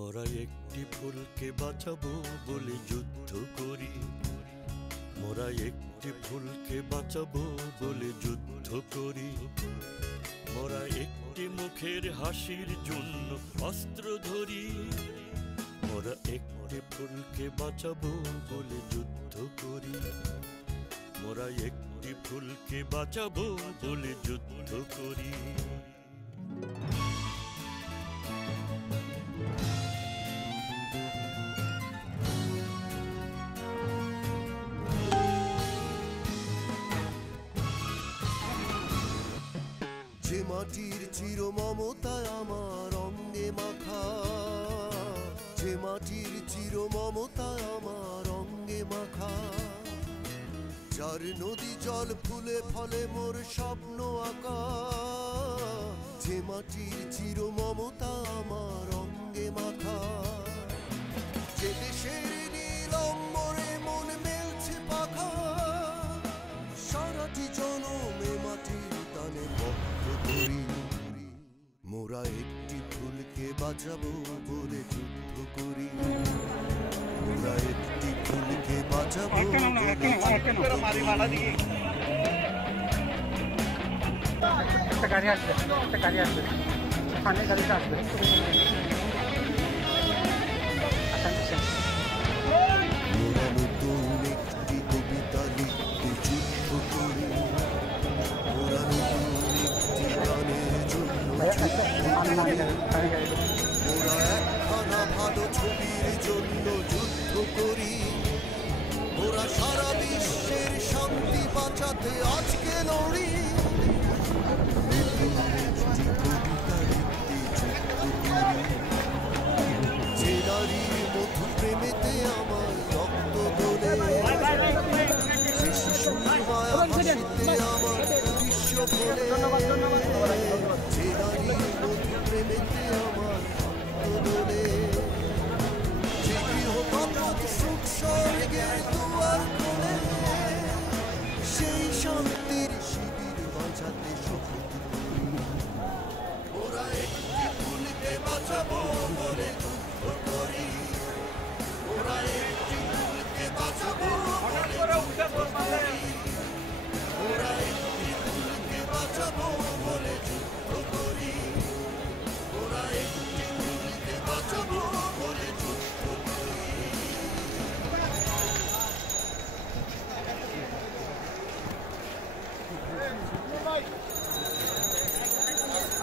মোরা একটি ফুলকে বাঁচাবো বলে যুদ্ধ করি, মোরা একটি ফুলকে বাঁচাবো বলে যুদ্ধ করি, মোরা একটি মুখের হাসির জন্য অস্ত্র ধরি, মোরা একটি ফুলকে বাঁচাবো বলে যুদ্ধ করি, মোরা একটি ফুলকে বাঁচাবো বলে যুদ্ধ করি। যে মাটির চির মমতায় আমার অঙ্গে মাখা, যে মাটির চির মমতায় আমার অঙ্গে মাখা, যার নদী জল ফুলে ফলে মোর স্বপ্ন আঁকা, যে মাটির চির মমতা আমার অঙ্গে মাখা, যে দেশের নীল অম্বরে মন মেলছে পাখা, সারাটি জনমে মাটির টানে বদ্ধ করি, মোরা একটি ফুলকে বাঁচাবো বলে যুদ্ধ করি, মোরা একটি ফুলকে বাঁচাবো একটা গাড়ি আসবে, একটা গাড়ি আসবে, সামনে গাড়িটা আসবে। মোরা নতুন একটি কবিতা লিখতে যুদ্ধ করি, মোরা নতুন একটি গানের জন্য মোরা একখানা ভালো ছবির জন্য যুদ্ধ করি, মোরা সারা বিশ্বের শান্তি বাঁচাতে আজকে লড়ি, নতুন একটি কবিতা লিখতে যুদ্ধ করি, যে নারীর মধু প্রেমেতে আমার রক্ত দোলে, যে শিশুর মায়া হাসিতে আমার বিশ্ব ভোলে, যে নারীর মধু প্রেমেতে আমার রক্ত দোলে, যে গৃহপাতক সুখ স্বর্গের দুয়ার খোলে, সেই শান্তির শিবির বাঁচাতে শপথ করি, ওরা একটি ফুলকে বাঁচাবো বলে যুদ্ধ করি, ওরা একটি ফুলকে বাঁচাবো বলে যুদ্ধ করি, ওরা একটি ফুলকে বাঁচাবো বলে যুদ্ধ করি, ওরা একটি ফুলকে বাঁচাবো বলে যুদ্ধ করি।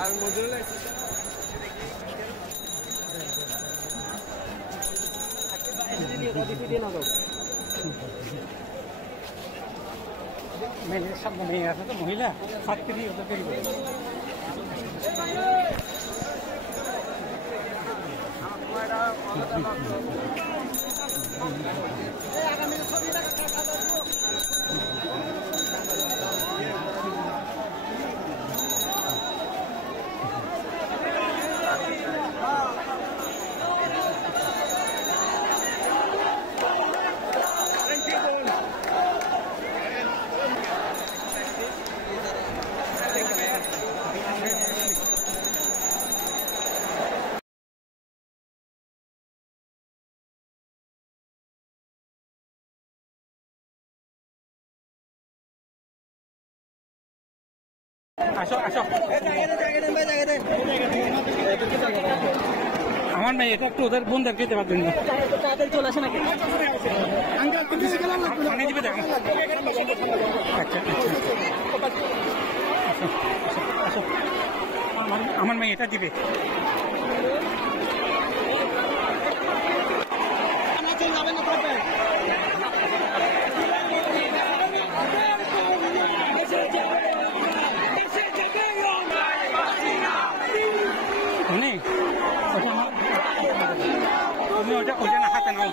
আর মজুরি মেয়েদের সামনে মেয়ে আছে তো মহিলা থাকতে দিয়ে ওদের তৈরি করে আসো আসো আমার মেয়ে এটা একটু ওদের বোনদের দিতে পারবেন না চলে আসে নাকি দিবে দেখো আচ্ছা আচ্ছা আমার মেয়ে এটা দিবে তুমি ওটা না হাতে নাও